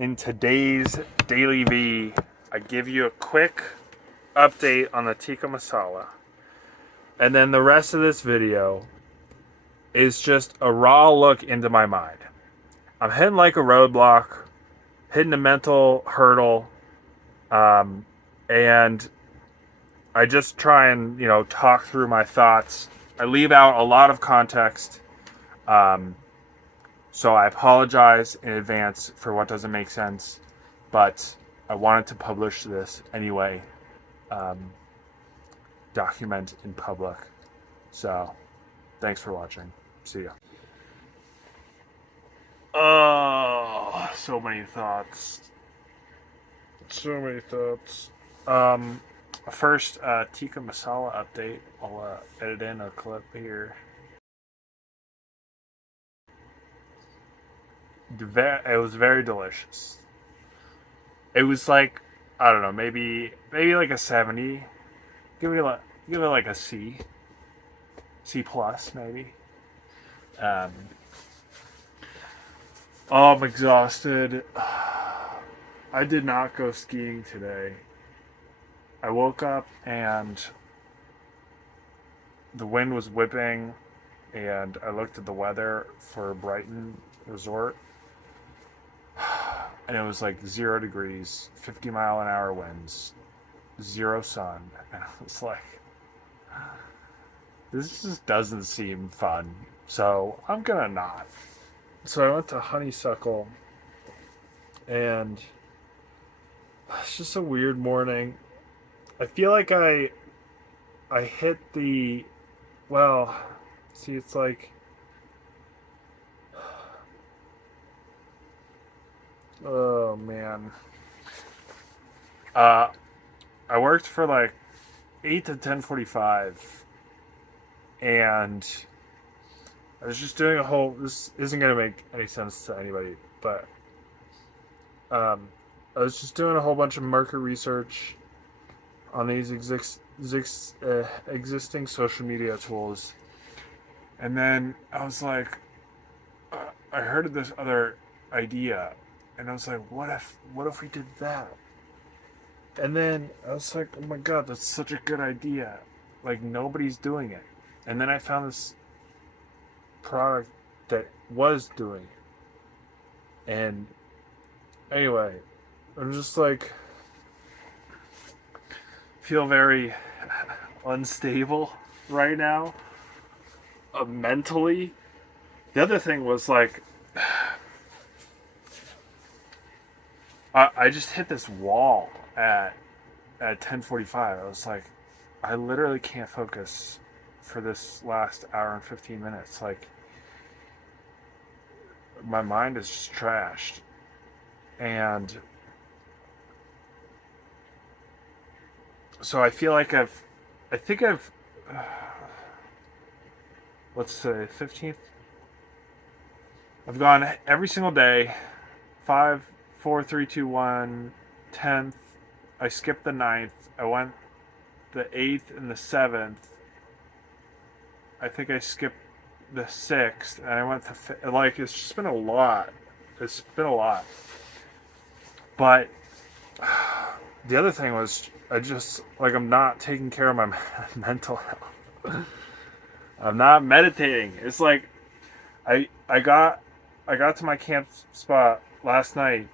In today's DailyV, I give you a quick update on the Tikka masala. And then the rest of this video is just a raw look into my mind. I'm hitting like a roadblock, hitting a mental hurdle, and I just try and, talk through my thoughts. I leave out a lot of context. So I apologize in advance for what doesn't make sense, but I wanted to publish this anyway, document in public. So thanks for watching. See ya. Oh, so many thoughts. So many thoughts. First, Tikka masala update. I'll edit in a clip here. It was very delicious. It was like, I don't know, maybe like a 70. Give it like a C plus maybe. Oh, I'm exhausted. I did not go skiing today. I woke up and the wind was whipping, and I looked at the weather for Brighton Resort, and it was like 0 degrees, 50-mile-an-hour winds, zero sun, and I was like, this just doesn't seem fun, so I'm gonna not. So I went to Honeysuckle, and it's just a weird morning. I feel like I hit the, well, see, it's like, oh man. I worked for like 8 to 10:45, and I was just doing this isn't going to make any sense to anybody, but I was just doing a whole bunch of market research on these existing social media tools. And then I was like, I heard of this other idea, and I was like, what if we did that? And then I was like, oh my god, that's such a good idea. Like, nobody's doing it. And then I found this product that was doing it. And anyway, I'm just like, feel very unstable right now, mentally. The other thing was like, I just hit this wall at 10:45. I was like, I literally can't focus for this last hour and 15 minutes. Like, my mind is just trashed. And so I feel like what's the 15th? I've gone every single day. 5, 4, 3, 2, 1, 10th. I skipped the 9th. I went the 8th and the 7th. I think I skipped the 6th, and I went to like, it's just been a lot. It's been a lot. But the other thing was, I'm not taking care of my mental health. I'm not meditating. It's like, I got to my camp spot last night,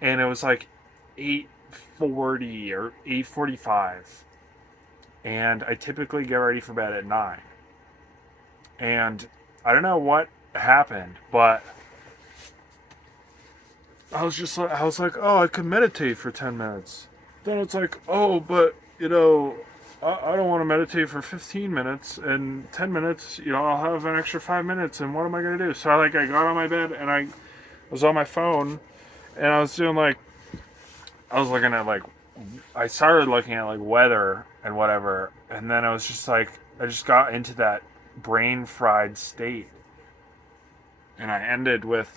and it was like 8:40 or 8:45, and I typically get ready for bed at 9. And I don't know what happened, but I was like, oh, I could meditate for 10 minutes. Then it's like, oh, but I don't want to meditate for 15 minutes, and 10 minutes, I'll have an extra 5 minutes, and what am I going to do? So I got on my bed, and I was on my phone, and I was doing I started looking at weather and whatever, and then I was just like, I just got into that brain fried state, and I ended with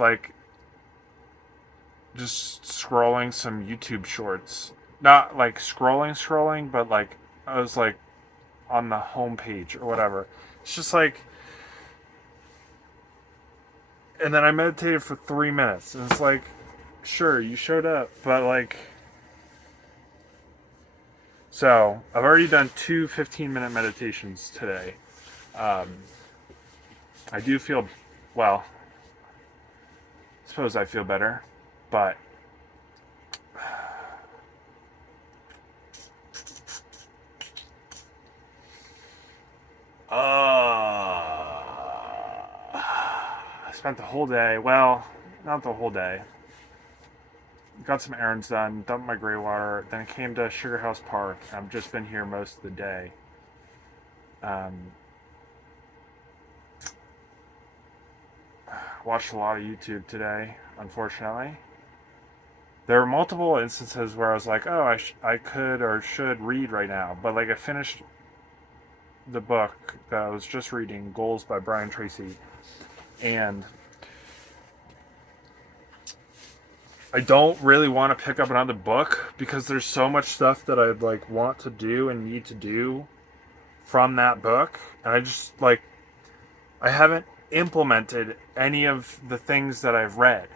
just scrolling some YouTube shorts. Not like scrolling, but I was on the homepage or whatever. It's just and then I meditated for 3 minutes, and it's like, sure, you showed up, but like, so I've already done two 15-minute meditations today. Um, I do feel, well, I suppose I feel better, but I spent the whole day, well, not the whole day. Got some errands done, dumped my gray water, then I came to Sugar House Park. I've just been here most of the day. Um, watched a lot of YouTube today, unfortunately. There were multiple instances where I was like, oh, I could or should read right now. But like I finished the book that I was just reading, Goals by Brian Tracy. And I don't really want to pick up another book because there's so much stuff that I'd like want to do and need to do from that book. And I just like, I haven't implemented any of the things that I've read.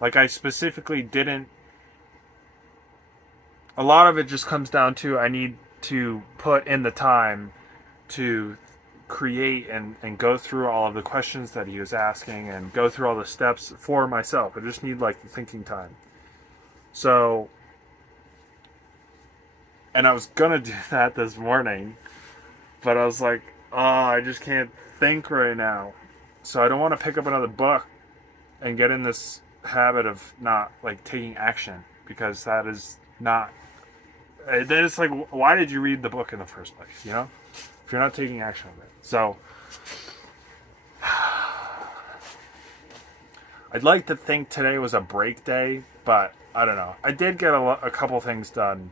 Like I specifically didn't. A lot of it just comes down to I need to put in the time to create and go through all of the questions that he was asking and go through all the steps for myself. I just need like the thinking time. So, and I was gonna do that this morning, but I was like, oh, I just can't think right now. So I don't want to pick up another book and get in this habit of not like taking action, because that is not. Then it's like, why did you read the book in the first place? You know, if you're not taking action on it. So I'd like to think today was a break day, but I don't know. I did get a couple things done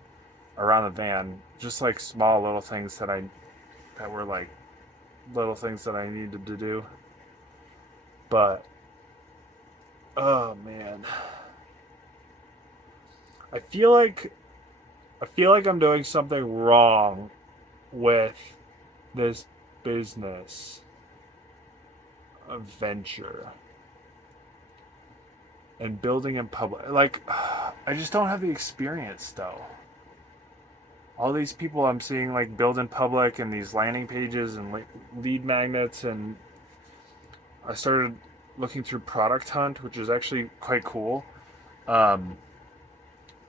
around the van, just like small little things that were like little things that I needed to do. But oh man, I feel like I'm doing something wrong with this business venture and building in public. Like, I just don't have the experience though. All these people I'm seeing like build in public and these landing pages and like lead magnets, and I started looking through Product Hunt, which is actually quite cool. Um,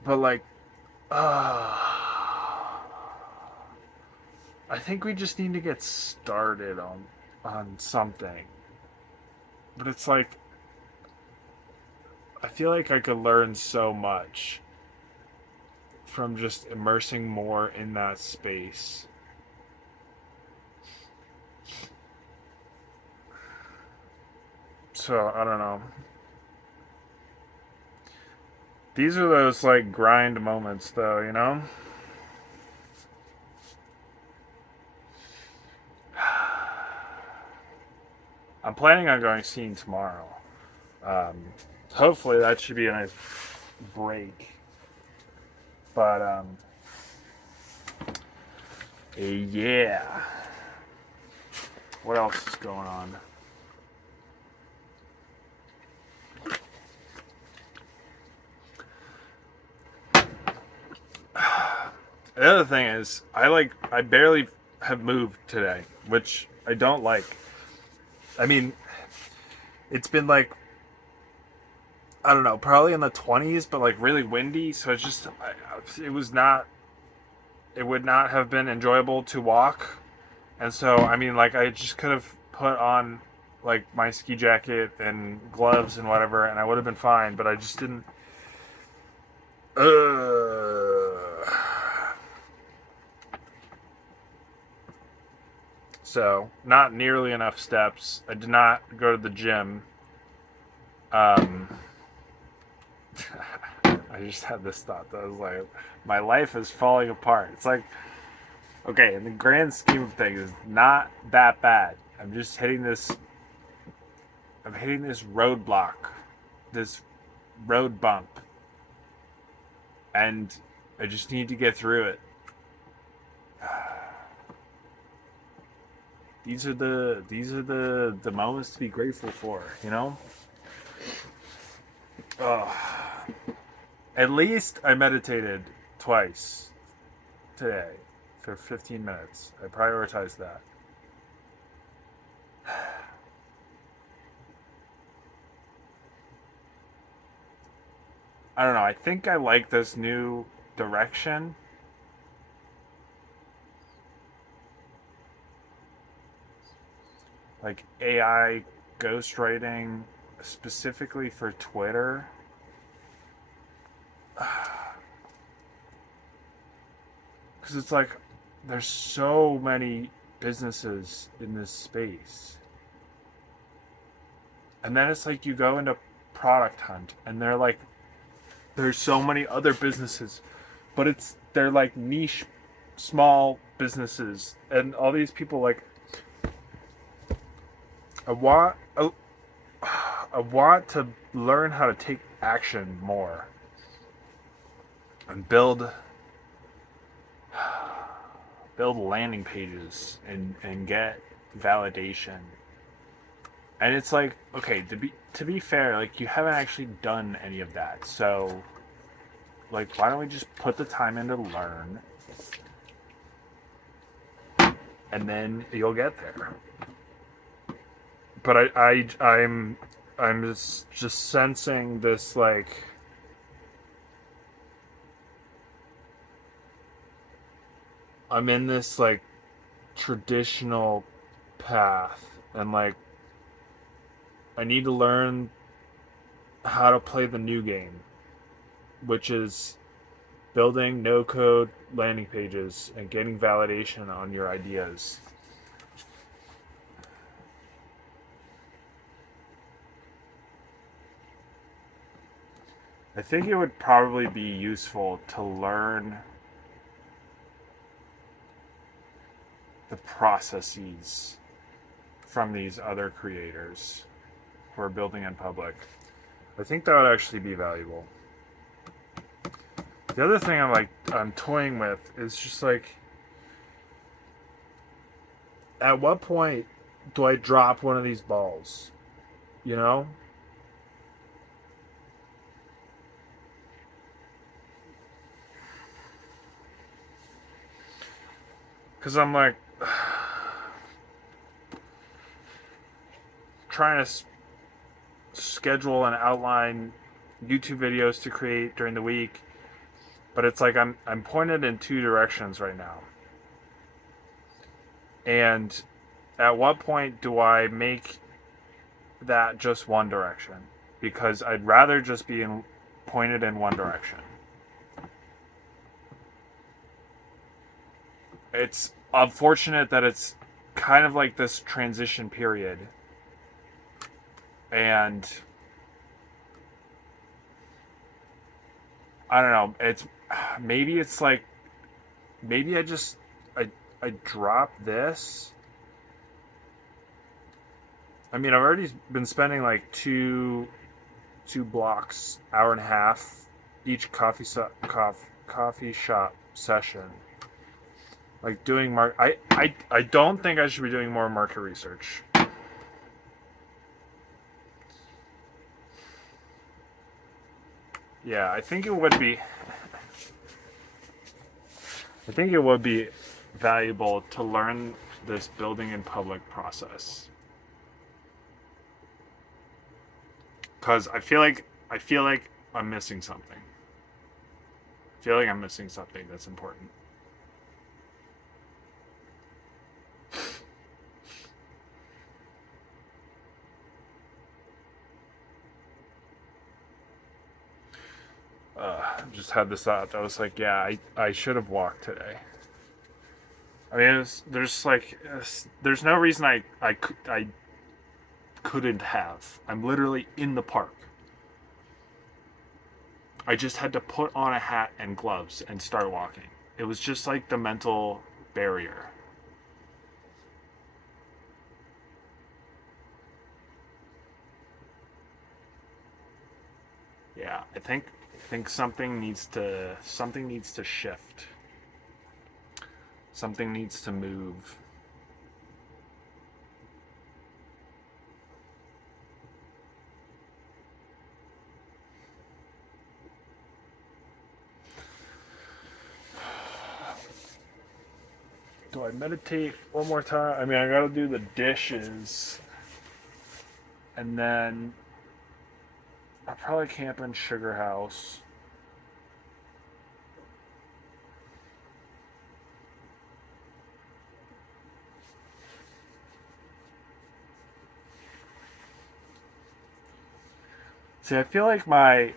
but like, I think we just need to get started on something. But it's like, I feel like I could learn so much from just immersing more in that space. So, I don't know. These are those like grind moments though, you know? I'm planning on going skiing tomorrow. Um, hopefully that should be a nice break. But yeah. What else is going on? The other thing is, I barely have moved today, which I don't like. I mean, it's been like, I don't know, probably in the 20s, but like really windy. So it's just, it was not, it would not have been enjoyable to walk. And so, I mean, like, I just could have put on like my ski jacket and gloves and whatever, and I would have been fine. But I just didn't. So, not nearly enough steps. I did not go to the gym. I just had this thought that I was like, my life is falling apart. It's like, okay, in the grand scheme of things, it's not that bad. I'm hitting this roadblock, this road bump, and I just need to get through it. These are the moments to be grateful for, you know? Oh, at least I meditated twice today for 15 minutes. I prioritized that. I don't know. I think I like this new direction. Like AI ghostwriting specifically for Twitter. Because it's like there's so many businesses in this space. And then it's like you go into product hunt and they're like there's so many other businesses, but they're like niche small businesses and all these people like I want I, I want to learn how to take action more and build landing pages and get validation. And it's like, okay, to be fair, like you haven't actually done any of that. So like why don't we just put the time in to learn and then you'll get there. But I'm just sensing this like I'm in this like traditional path and like I need to learn how to play the new game, which is building no code landing pages and getting validation on your ideas. I think it would probably be useful to learn the processes from these other creators who are building in public. I think that would actually be valuable. The other thing I'm toying with is just like at what point do I drop one of these balls? You know? Cuz I'm like trying to schedule and outline YouTube videos to create during the week, but it's like I'm pointed in two directions right now. And at what point do I make that just one direction? Because I'd rather just be pointed in one direction. It's unfortunate that it's kind of like this transition period. And I don't know, it's like maybe I drop this. I mean, I've already been spending like two blocks, hour and a half each coffee shop session. Like doing I don't think I should be doing more market research. Yeah, I think it would be valuable to learn this building in public process. Cuz I feel like I'm missing something. I feel like I'm missing something that's important. Just had this thought. I was like, yeah, I should have walked today. I mean, there's no reason I couldn't have. I'm literally in the park. I just had to put on a hat and gloves and start walking. It was just like the mental barrier. Yeah, I think something needs to shift. Something needs to move. do I meditate one more time? I mean, I gotta do the dishes. And then I'll probably camp in Sugar House. See, I feel like my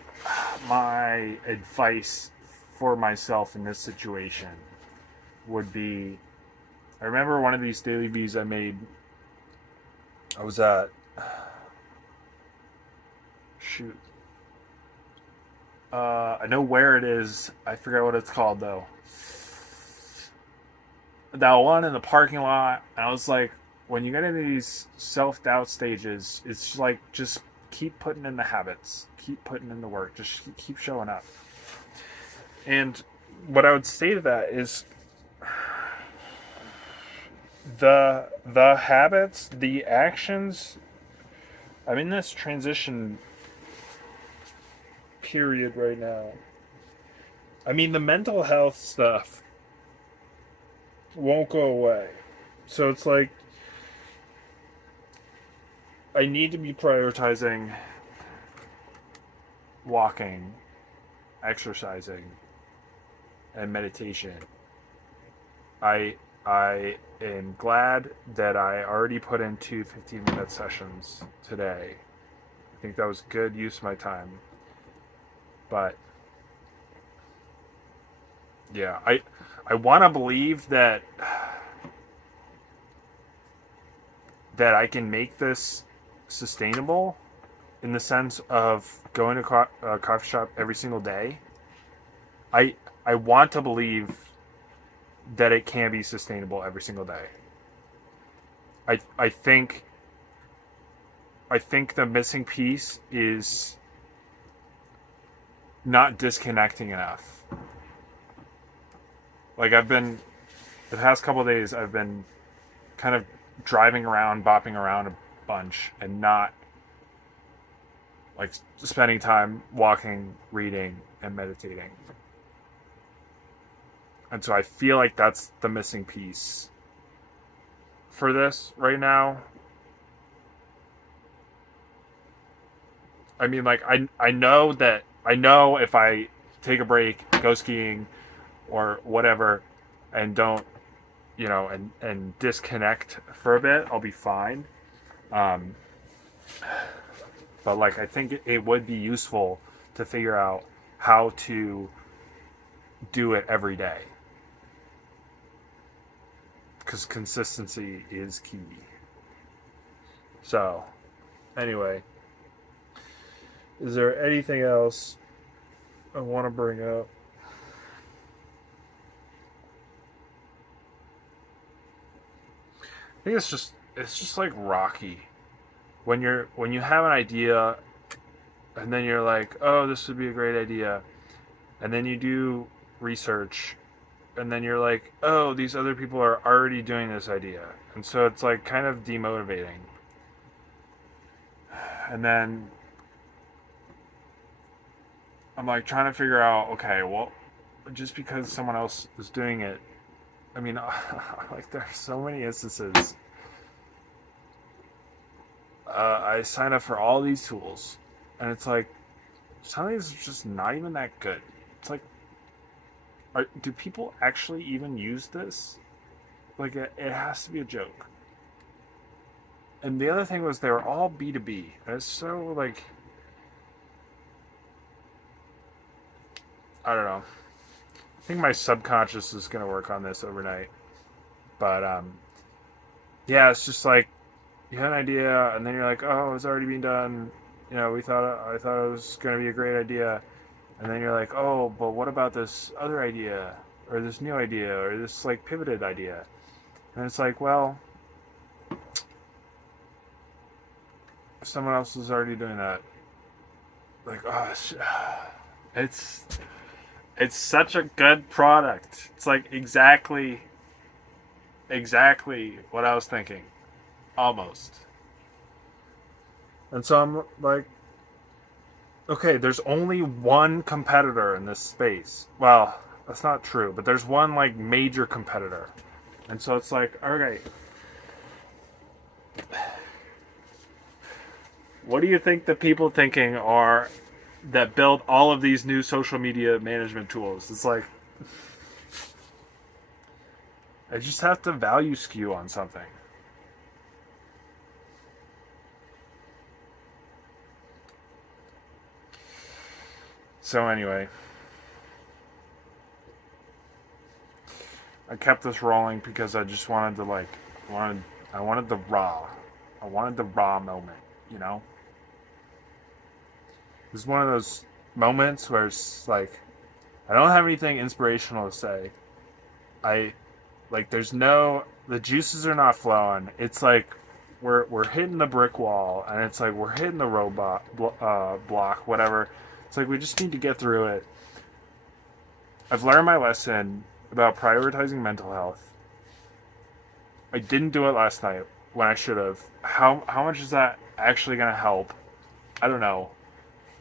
advice for myself in this situation would be, I remember one of these DailyVs I made. I was at, shoot, I know where it is. I forget what it's called though. That one in the parking lot. And I was like, when you get into these self-doubt stages, it's like just keep putting in the habits, keep putting in the work, just keep showing up. And what I would say to that is the habits, the actions. I'm in this transition period right now. I mean, the mental health stuff won't go away. So it's like I need to be prioritizing walking, exercising, and meditation. I am glad that I already put in 2 15-minute sessions today. I think that was good use of my time. But yeah, I want to believe that I can make this sustainable in the sense of going to a coffee shop every single day. I want to believe that it can be sustainable every single day. I think the missing piece is not disconnecting enough. Like the past couple of days, I've been kind of driving around, bopping around a bunch, and not like spending time walking, reading, and meditating. And so I feel like that's the missing piece for this right now. I mean, like, I know if I take a break, go skiing, or whatever, and don't, and disconnect for a bit, I'll be fine. But like, I think it would be useful to figure out how to do it every day, because consistency is key. So, anyway, is there anything else I want to bring up? I think it's just like Rocky. When you have an idea, and then you're like, oh, this would be a great idea, and then you do research, and then you're like, oh, these other people are already doing this idea, and so it's like kind of demotivating. And then I'm like trying to figure out, okay, well, just because someone else is doing it, I mean, like, there's so many instances. I sign up for all these tools, and it's like, some of these are just not even that good. It's like, do people actually even use this? Like, it has to be a joke. And the other thing was they were all B2B. And it's so, like, I don't know. I think my subconscious is going to work on this overnight. But, yeah, it's just like, you had an idea, and then you're like, oh, it's already been done. I thought it was going to be a great idea. And then you're like, oh, but what about this other idea? Or this new idea? Or this, like, pivoted idea? And it's like, well, someone else is already doing that. Like, oh, it's such a good product. It's like exactly what I was thinking, almost. And so I'm like, okay, there's only one competitor in this space. Well, that's not true, but there's one like major competitor, And so it's like, okay, what do you think the people thinking are that built all of these new social media management tools? It's like, I just have to value skew on something. So anyway, I kept this rolling because I just wanted to I wanted the raw. I wanted the raw moment, you know? It was one of those moments where it's like I don't have anything inspirational to say. I like there's no the juices are not flowing. It's like we're hitting the brick wall and it's like we're hitting the robot block, whatever. It's like we just need to get through it. I've learned my lesson about prioritizing mental health. I didn't do it last night when I should have. How much is that actually going to help? I don't know.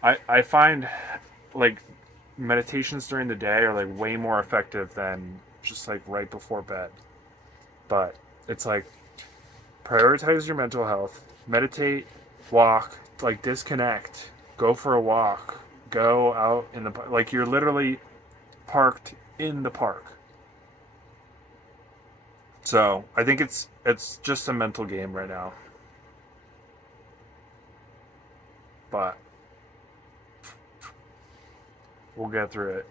I find like meditations during the day are like way more effective than just like right before bed. But it's like prioritize your mental health, meditate, walk, like disconnect, go for a walk, go out in the like you're literally parked in the park. So I think it's just a mental game right now. But we'll get through it.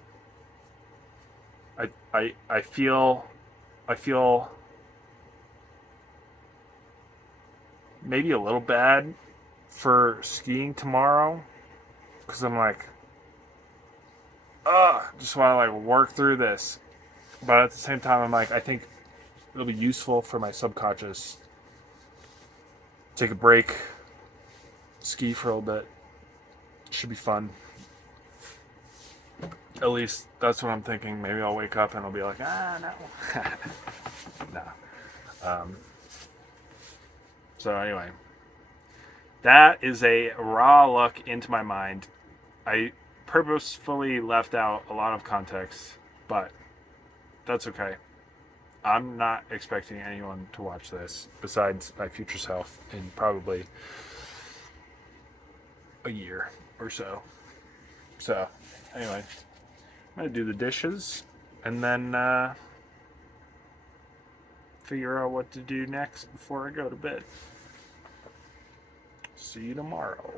I feel maybe a little bad for skiing tomorrow because I'm like, just want to like work through this. But at the same time, I'm like, I think it'll be useful for my subconscious. Take a break, ski for a little bit. Should be fun. At least that's what I'm thinking. Maybe I'll wake up and I'll be like, no. No. Um, so anyway, that is a raw look into my mind. I purposefully left out a lot of context, but that's okay. I'm not expecting anyone to watch this besides my future self in probably a year or so. So, anyway, I'm going to do the dishes and then figure out what to do next before I go to bed. See you tomorrow.